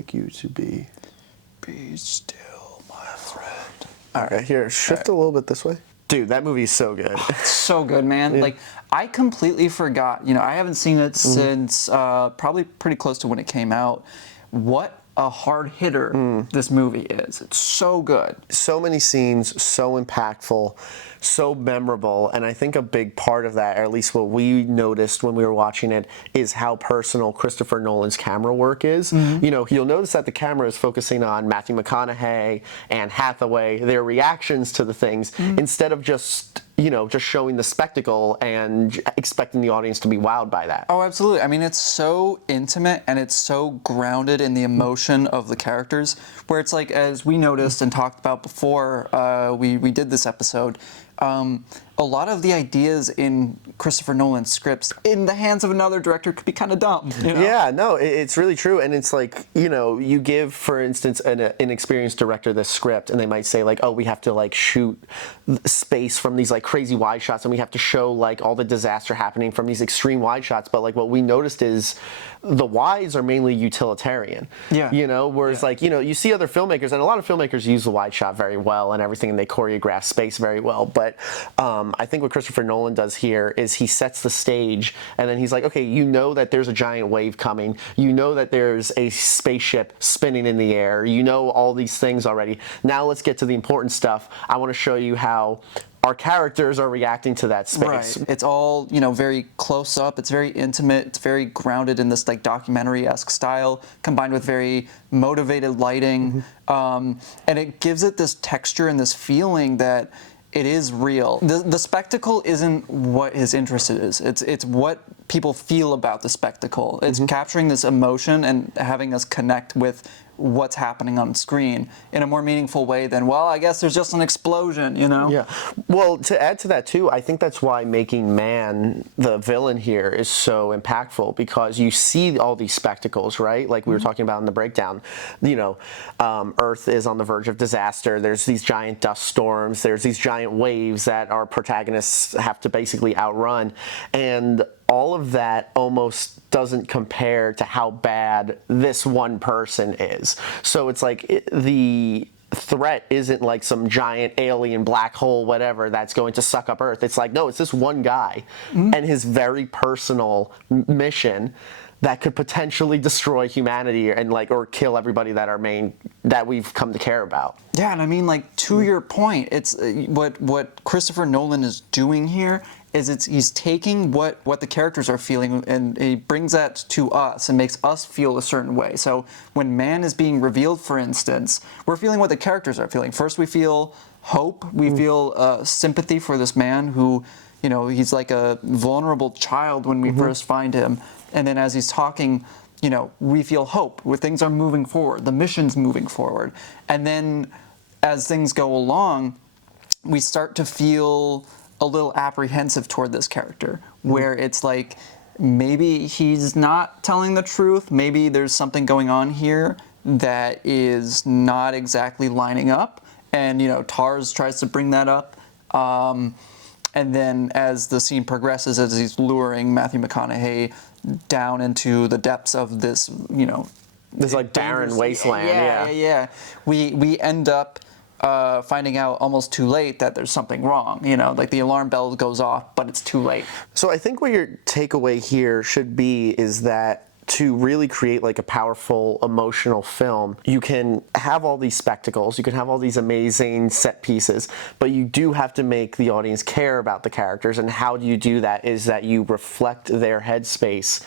like you to be. Be still, my friend. All right, here, shift a little bit this way. Dude, that movie is so good. It's so good, man. Yeah. Like, I completely forgot. You know, I haven't seen it since probably pretty close to when it came out. What a hard hitter this movie is. It's so good. So many scenes, so impactful, so memorable, and I think a big part of that, or at least what we noticed when we were watching it, is how personal Christopher Nolan's camera work is. You know, you'll notice that the camera is focusing on Matthew McConaughey and Hathaway, their reactions to the things, instead of just, you know, just showing the spectacle and expecting the audience to be wowed by that. Oh, absolutely. I mean, it's so intimate and it's so grounded in the emotion of the characters, where it's like, as we noticed and talked about before we did this episode, a lot of the ideas in Christopher Nolan's scripts in the hands of another director could be kind of dumb. You know? Yeah, no, it's really true. And it's like, you know, you give, for instance, an inexperienced director this script, and they might say, like, oh, we have to, like, shoot space from these, like, crazy wide shots, and we have to show, like, all the disaster happening from these extreme wide shots. But, like, what we noticed is the wides are mainly utilitarian. Yeah. You know, whereas, like, you know, you see other filmmakers, and a lot of filmmakers use the wide shot very well and everything, and they choreograph space very well. But I think what Christopher Nolan does here is he sets the stage, and then he's like, okay, you know that there's a giant wave coming. You know that there's a spaceship spinning in the air. You know all these things already. Now let's get to the important stuff. I want to show you how our characters are reacting to that space. Right. It's all, you know, very close up. It's very intimate. It's very grounded in this, like, documentary-esque style, combined with very motivated lighting. And it gives it this texture and this feeling that it is real. The spectacle isn't what his interest is. It's what people feel about the spectacle. It's capturing this emotion and having us connect with what's happening on screen in a more meaningful way than, well, I guess there's just an explosion, you know? Yeah. Well, to add to that too, I think that's why making Man the villain here is so impactful, because you see all these spectacles, right? Like we were talking about in the breakdown. You know, Earth is on the verge of disaster. There's these giant dust storms. There's these giant waves that our protagonists have to basically outrun. And all of that almost doesn't compare to how bad this one person is. So it's like the threat isn't like some giant alien black hole, whatever, that's going to suck up Earth. It's like, no, it's this one guy and his very personal mission that could potentially destroy humanity and like, or kill everybody that we've come to care about. Yeah, and I mean, like, to your point, it's what Christopher Nolan is doing here is he's taking what the characters are feeling, and he brings that to us and makes us feel a certain way. So when Man is being revealed, for instance, we're feeling what the characters are feeling. First, we feel hope. We feel sympathy for this man who, you know, he's like a vulnerable child when we first find him. And then as he's talking, you know, we feel hope, where things are moving forward, the mission's moving forward. And then as things go along, we start to feel a little apprehensive toward this character, where it's like, maybe he's not telling the truth, maybe there's something going on here that is not exactly lining up. And, you know, Tars tries to bring that up. And then as the scene progresses, as he's luring Matthew McConaughey down into the depths of this, you know, this like barren wasteland. Yeah. We end up finding out almost too late that there's something wrong. You know, like the alarm bell goes off, but it's too late. So I think what your takeaway here should be is that to really create like a powerful emotional film, you can have all these spectacles, you can have all these amazing set pieces, but you do have to make the audience care about the characters. And how do you do that is that you reflect their headspace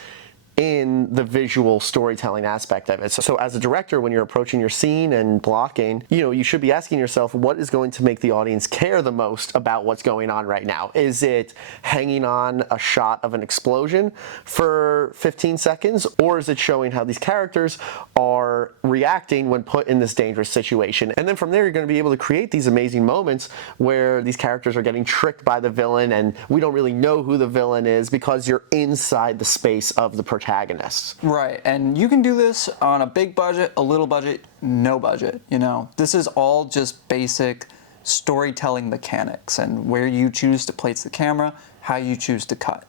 in the visual storytelling aspect of it. So as a director, when you're approaching your scene and blocking, you know, you should be asking yourself, what is going to make the audience care the most about what's going on right now? Is it hanging on a shot of an explosion for 15 seconds? Or is it showing how these characters are reacting when put in this dangerous situation? And then from there, you're going to be able to create these amazing moments where these characters are getting tricked by the villain and we don't really know who the villain is because you're inside the space of the protagonists. Right, and you can do this on a big budget, a little budget, no budget, you know. This is all just basic storytelling mechanics and where you choose to place the camera, how you choose to cut.